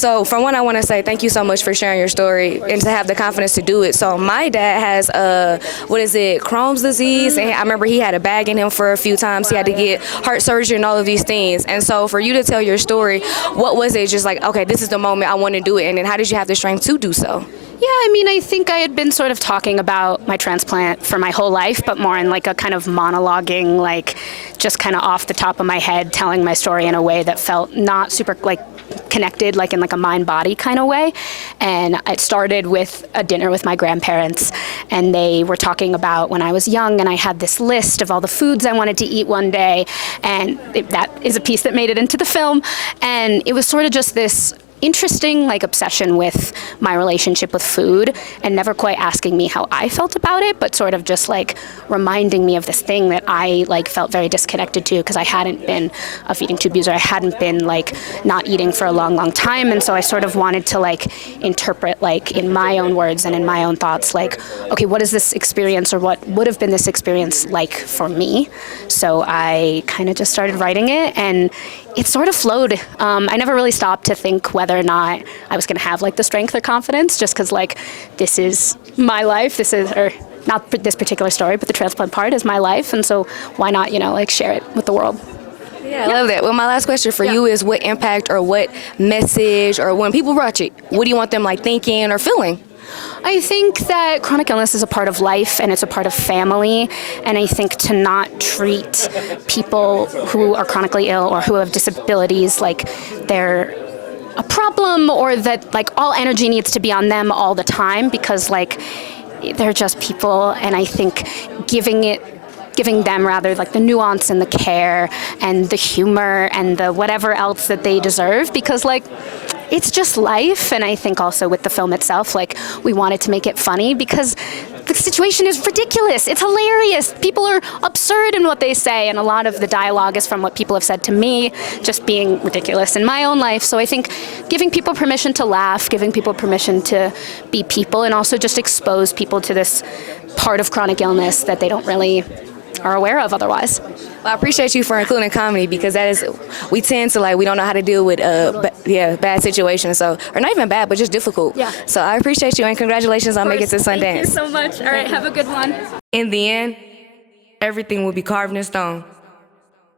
So from one, I want to say thank you so much for sharing your story and to have the confidence to do it. So my dad has Crohn's disease, and I remember he had a bag in him for a few times. He had to get heart surgery and all of these things. And so for you to tell your story, what was it? Just like, okay, this is the moment I want to do it, and then how did you have the strength to do so? Yeah, I mean, I think I had been sort of talking about my transplant for my whole life, but more in like a kind of monologuing, like just kind of off the top of my head, telling my story in a way that felt not super like connected, like in like a mind-body kind of way. And it started with a dinner with my grandparents, and they were talking about when I was young, and I had this list of all the foods I wanted to eat one day, and that is a piece that made it into the film. And it was sort of just this interesting like obsession with my relationship with food, and never quite asking me how I felt about it, but sort of just like reminding me of this thing that I like felt very disconnected to, because I hadn't been a feeding tube user. I hadn't been like not eating for a long time. And so I sort of wanted to like interpret like in my own words and in my own thoughts, like, okay, what is this experience, or what would have been this experience like for me? So I kind of just started writing it, and it sort of flowed. I never really stopped to think whether or not I was going to have like the strength or confidence, just because like this is my life. This is, or not this particular story, but the transplant part is my life, and so why not, like share it with the world. Yeah, I love that. Well, my last question for you is, what impact or what message, or when people watch it, what do you want them like thinking or feeling? I think that chronic illness is a part of life, and it's a part of family, and I think to not treat people who are chronically ill or who have disabilities like they're a problem, or that like all energy needs to be on them all the time, because like they're just people. And I think giving them rather like the nuance and the care and the humor and the whatever else that they deserve, because like it's just life. And I think also with the film itself, like we wanted to make it funny because the situation is ridiculous. It's hilarious. People are absurd in what they say, and a lot of the dialogue is from what people have said to me, just being ridiculous in my own life. So I think giving people permission to laugh, giving people permission to be people, and also just expose people to this part of chronic illness that they don't really are aware of otherwise. Well, I appreciate you for including comedy, because that is, we tend to like, we don't know how to deal with bad situations, so, or not even bad, but just difficult. Yeah. So I appreciate you, and congratulations on making it to Sundance. Thank you so much. All right, have a good one. In the end, everything will be carved in stone.